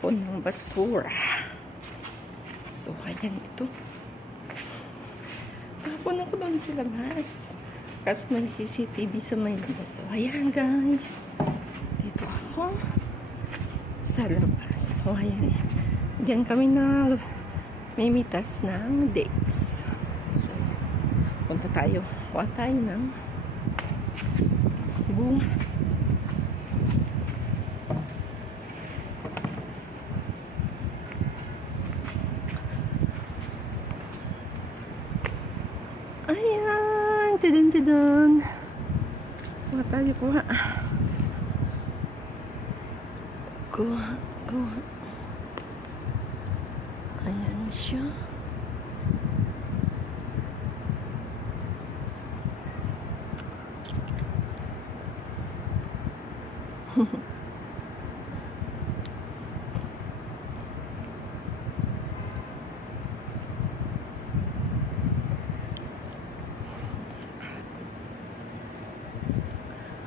nagtapon ng basura. So, ayan ito. Tapon ako doon sa labas. Kasi may CCTV sa may labas. So, ayan guys. Dito ako. Sa labas. So, ayan. Diyan kami na mimitas ng dates. So, punta tayo. Kuha tayo ng bunga. Ayan! Tidun, tidun. Kuha tayo, kuha. Kuha, kuha. Ayan siya.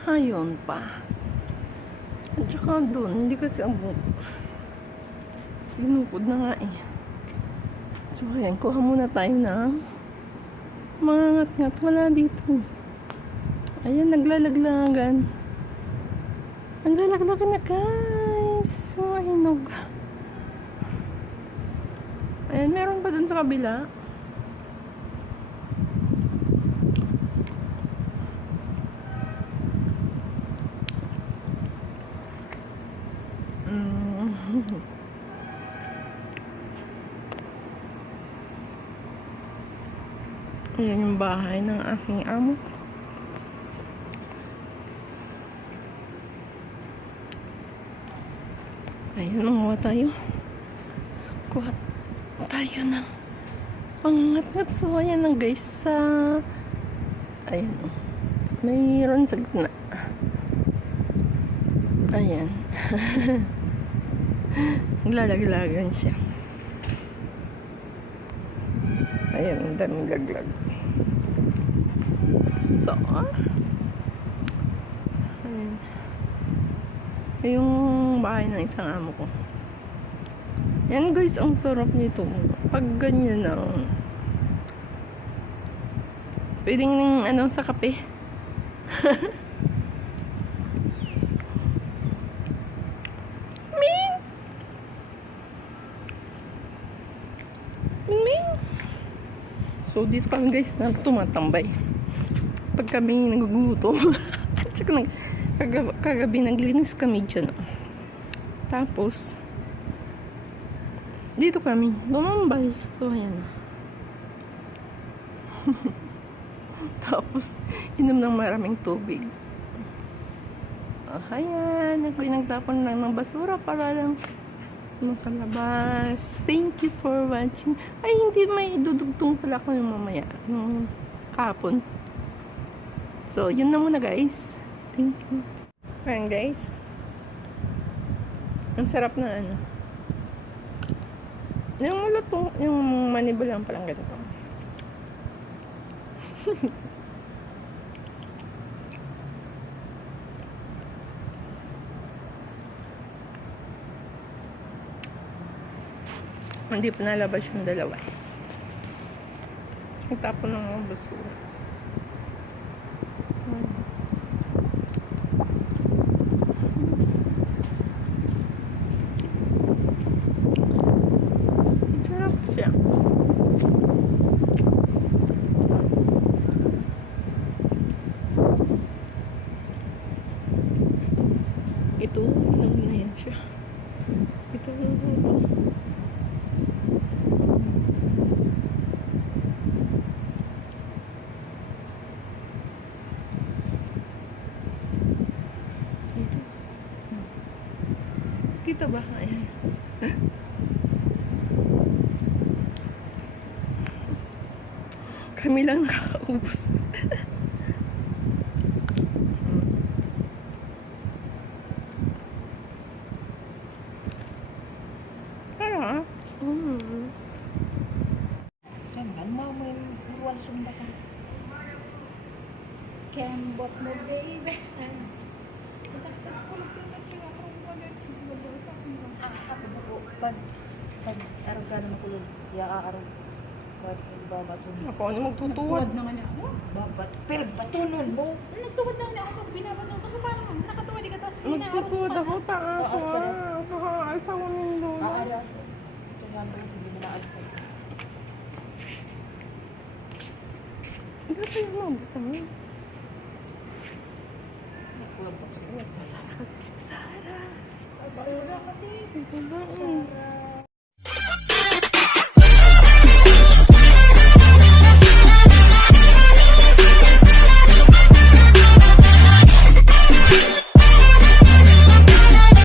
Ayun pa. At saka doon, hindi kasi abot. Binukod na nga eh. So, ayan, kuha muna tayo ng mga ngat-ngat. Wala dito. Ayan, naglalaglagan. Naglalaglagan na guys. Mga hinog. Ayan, meron pa dun sa kabila. Mm. Ayan yung bahay ng aking amo. Ayan, manguha tayo. Kuha tayo ng pangat-ngat. So, ayan lang guys. Sa... Ayan. Mayroon sa gitna. Ayan. Naglalaglagan siya. Ayan, ang daming laglag. So, ayan. Yung bahay ng isang amo ko. Yan guys, ang sarap nito. Pag ganyan na, pwedeng ano sa kape. So, dito kami guys na tumatambay. Pag kami nagugutom. At saka nag, kagabi, naglinis kami dyan. Tapos, dito kami tumambay. So, ayan. Tapos, inom ng maraming tubig. So, ayan. Ako'y nagtapon lang ng basura para lang makalabas. Thank you for watching. Ay, hindi may dudugtong pala ko yung mamaya. Yung kapon. So, yun na muna guys. Thank you. Ayan guys. Ang sarap na ano. Yung malutong, yung manibol lang palang ganito. Hindi pa nalabas yung dalawa. Nagtapon ng mga basura. Hmm. Sarap siya. Ito, hinog na yan siya. Ito. Hmm. Kita ba? Ayan. Kami lang nakakaubos. Ah. Mm. Saan mo mo ruwan sumba sa Kembot mo baby. Masakit ako kulog din at siya ako kung ano susugod daw sa akin. Ah, ako na po. Pag, pag araw ka na makulog, ya araw. Pag babato mo. Ako ano magtutuwad. Tuwad na nga niya ako. Babat. Pero batunon mo. Nagtuwad na nga niya ako pag binabato. Kasi parang nakatuwad ka tapos Magtutuwad ako, tanga ko ah. Pakaalsa ko ng lola. Nga ba sige mo na alfa. Grabe yung mga vitamin. Kulang pa kasi. Sara. Wala ka ganda eh. Sarap.